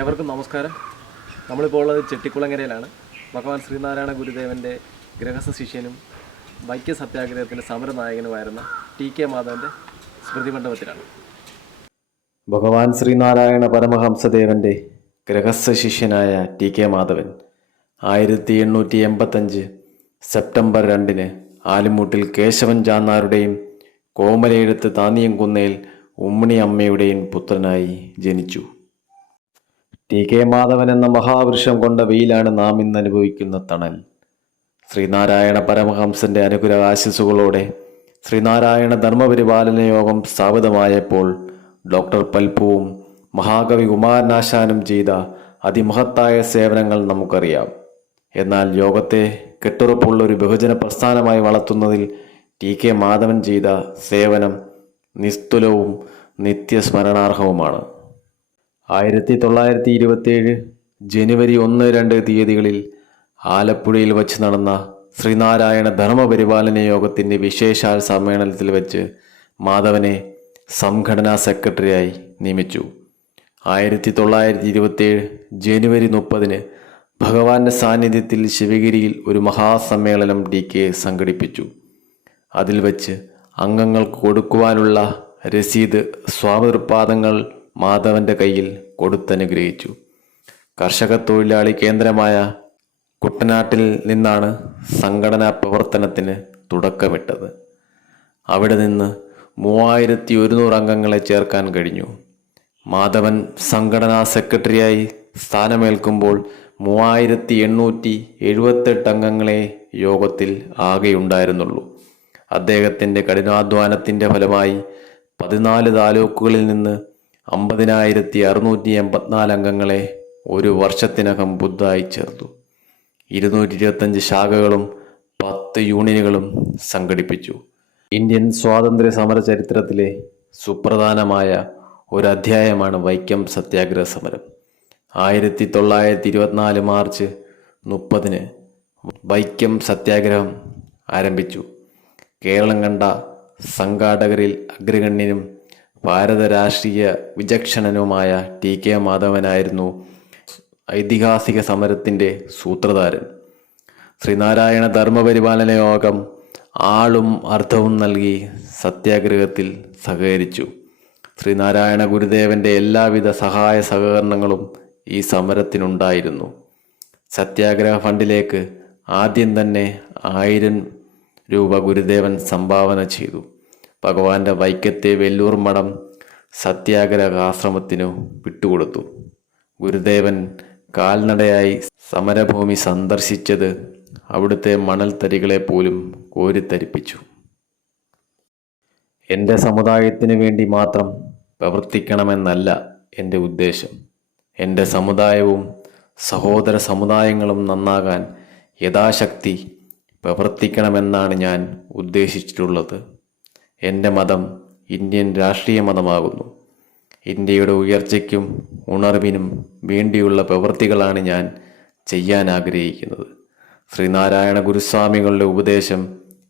ഏവർക്കും നമസ്കാരം. നമ്മളിപ്പോൾ ഉള്ളത് ചെട്ടിക്കുളങ്ങരയിലാണ്. ഭഗവാൻ ശ്രീനാരായണ ഗുരുദേവന്റെ ഗ്രഹസ്ഥ ശിഷ്യനും വൈക്യ സത്യാഗ്രഹത്തിന്റെ സമരനായകനുമായിരുന്ന ടി കെ മാധവന്റെ സ്മൃതി മണ്ഡപത്തിലാണ് ഭഗവാൻ ശ്രീനാരായണ പരമഹംസദേവന്റെ ഗ്രഹസ്ഥ ശിഷ്യനായ ടി കെ മാധവൻ ആയിരത്തി എണ്ണൂറ്റി എൺപത്തഞ്ച് സെപ്റ്റംബർ രണ്ടിന് ആലിമൂട്ടിൽ കേശവൻ ചാന്നാരുടെയും കോമലയെഴുത്ത് താന്നിയംകുന്നയിൽ ഉമ്മണി അമ്മയുടെയും പുത്രനായി ജനിച്ചു. ടി കെ മാധവൻ എന്ന മഹാവൃക്ഷം കൊണ്ട വെയിലാണ് നാം ഇന്ന് അനുഭവിക്കുന്ന തണൽ. ശ്രീനാരായണ പരമഹംസന്റെ അനുഗ്രഹ ആശിസുകളോടെ ശ്രീനാരായണ ധർമ്മപരിപാലന യോഗം സ്ഥാപിതമായപ്പോൾ ഡോക്ടർ പൽപ്പുവും മഹാകവി കുമാരനാശാനും ചെയ്ത അതിമഹത്തായ സേവനങ്ങൾ നമുക്കറിയാം. എന്നാൽ യോഗത്തെ കെട്ടുറപ്പുള്ള ഒരു ബഹുജന പ്രസ്ഥാനമായി വളർത്തുന്നതിൽ ടി കെ മാധവൻ ചെയ്ത സേവനം നിസ്തുലവും നിത്യസ്മരണാർഹവുമാണ്. ആയിരത്തി തൊള്ളായിരത്തി ഇരുപത്തിയേഴ് ജനുവരി ഒന്ന് രണ്ട് തീയതികളിൽ ആലപ്പുഴയിൽ വച്ച് നടന്ന ശ്രീനാരായണ ധർമ്മപരിപാലന യോഗത്തിന്റെ വിശേഷാൽ സമ്മേളനത്തിൽ വെച്ച് മാധവനെ സംഘടനാ സെക്രട്ടറിയായി നിയമിച്ചു. ആയിരത്തി തൊള്ളായിരത്തി ഇരുപത്തിയേഴ് ജനുവരി മുപ്പതിന് ഭഗവാന്റെ സാന്നിധ്യത്തിൽ ശിവഗിരിയിൽ ഒരു മഹാസമ്മേളനം ഡി കെ സംഘടിപ്പിച്ചു. അതിൽ വച്ച് അംഗങ്ങൾക്ക് കൊടുക്കുവാനുള്ള രസീത് സ്വാമിതൃപാദങ്ങൾ മാധവന്റെ കയ്യിൽ കൊടുത്തനുഗ്രഹിച്ചു. കർഷക തൊഴിലാളി കേന്ദ്രമായ കുട്ടനാട്ടിൽ നിന്നാണ് സംഘടനാ പ്രവർത്തനത്തിന് തുടക്കമിട്ടത്. അവിടെ നിന്ന് മൂവായിരത്തി ഒരുന്നൂറ് അംഗങ്ങളെ ചേർക്കാൻ കഴിഞ്ഞു. മാധവൻ സംഘടനാ സെക്രട്ടറിയായി സ്ഥാനമേൽക്കുമ്പോൾ മൂവായിരത്തി എണ്ണൂറ്റി എഴുപത്തെട്ട് അംഗങ്ങളെ യോഗത്തിൽ ആകെയുണ്ടായിരുന്നുള്ളൂ. അദ്ദേഹത്തിന്റെ കഠിനാധ്വാനത്തിന്റെ ഫലമായി പതിനാല് താലൂക്കുകളിൽ നിന്ന് അമ്പതിനായിരത്തി അറുന്നൂറ്റി എൺപത്തിനാല് അംഗങ്ങളെ ഒരു വർഷത്തിനകം ബുദ്ധായി ചേർത്തു. ഇരുന്നൂറ്റി ഇരുപത്തഞ്ച് ശാഖകളും പത്ത് യൂണിയനുകളും സംഘടിപ്പിച്ചു. ഇന്ത്യൻ സ്വാതന്ത്ര്യ സമര ചരിത്രത്തിലെ സുപ്രധാനമായ ഒരു അധ്യായമാണ് വൈക്കം സത്യാഗ്രഹ സമരം. ആയിരത്തി തൊള്ളായിരത്തി ഇരുപത്തിനാല് മാർച്ച് മുപ്പതിന് വൈക്കം സത്യാഗ്രഹം ആരംഭിച്ചു. കേരളം കണ്ട സംഘാടകരിൽ അഗ്രഗണ്യനും ഭാരത രാഷ്ട്രീയ വിചക്ഷണനുമായ ടി കെ മാധവനായിരുന്നു ഐതിഹാസിക സമരത്തിന്റെ സൂത്രധാരൻ. ശ്രീനാരായണ ധർമ്മപരിപാലന യോഗം ആളും അർത്ഥവും നൽകി സത്യാഗ്രഹത്തിൽ സഹകരിച്ചു. ശ്രീനാരായണ ഗുരുദേവന്റെ എല്ലാവിധ സഹായ സഹകരണങ്ങളും ഈ സമരത്തിനുണ്ടായിരുന്നു. സത്യാഗ്രഹ ഫണ്ടിലേക്ക് ആദ്യം തന്നെ ആയിരം രൂപ ഗുരുദേവൻ സംഭാവന ചെയ്തു. ഭഗവാന്റെ വൈക്കത്തെ വെല്ലൂർ മഠം സത്യാഗ്രഹ ആശ്രമത്തിനു വിട്ടുകൊടുത്തു. ഗുരുദേവൻ കാൽനടയായി സമരഭൂമി സന്ദർശിച്ചത് അവിടുത്തെ മണൽത്തരികളെ പോലും കോരിത്തരിപ്പിച്ചു. എന്റെ സമുദായത്തിന് വേണ്ടി മാത്രം പ്രവർത്തിക്കണമെന്നല്ല എന്റെ ഉദ്ദേശം. എന്റെ സമുദായവും സഹോദര സമുദായങ്ങളും നന്നാകാൻ യഥാശക്തി പ്രവർത്തിക്കണമെന്നാണ് ഞാൻ ഉദ്ദേശിച്ചിട്ടുള്ളത്. എന്റെ മതം ഇന്ത്യൻ രാഷ്ട്രീയ മതമാകുന്നു. ഇന്ത്യയുടെ ഉയർച്ചയ്ക്കും ഉണർവിനും വേണ്ടിയുള്ള പ്രവൃത്തികളാണ് ഞാൻ ചെയ്യാൻ ആഗ്രഹിക്കുന്നത്. ശ്രീനാരായണ ഗുരുസ്വാമികളുടെ ഉപദേശം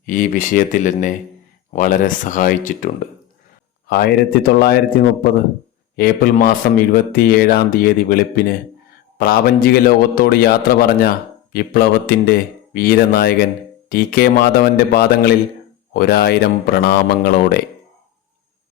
ഈ വിഷയത്തിൽ എന്നെ വളരെ സഹായിച്ചിട്ടുണ്ട്. ആയിരത്തി തൊള്ളായിരത്തി മുപ്പത് ഏപ്രിൽ മാസം ഇരുപത്തിയേഴാം തീയതി വെളുപ്പിന് പ്രാപഞ്ചിക ലോകത്തോട് യാത്ര പറഞ്ഞ വിപ്ലവത്തിന്റെ വീരനായകൻ ടി കെ മാധവന്റെ പാദങ്ങളിൽ ഒരായിരം പ്രണാമങ്ങളോടെ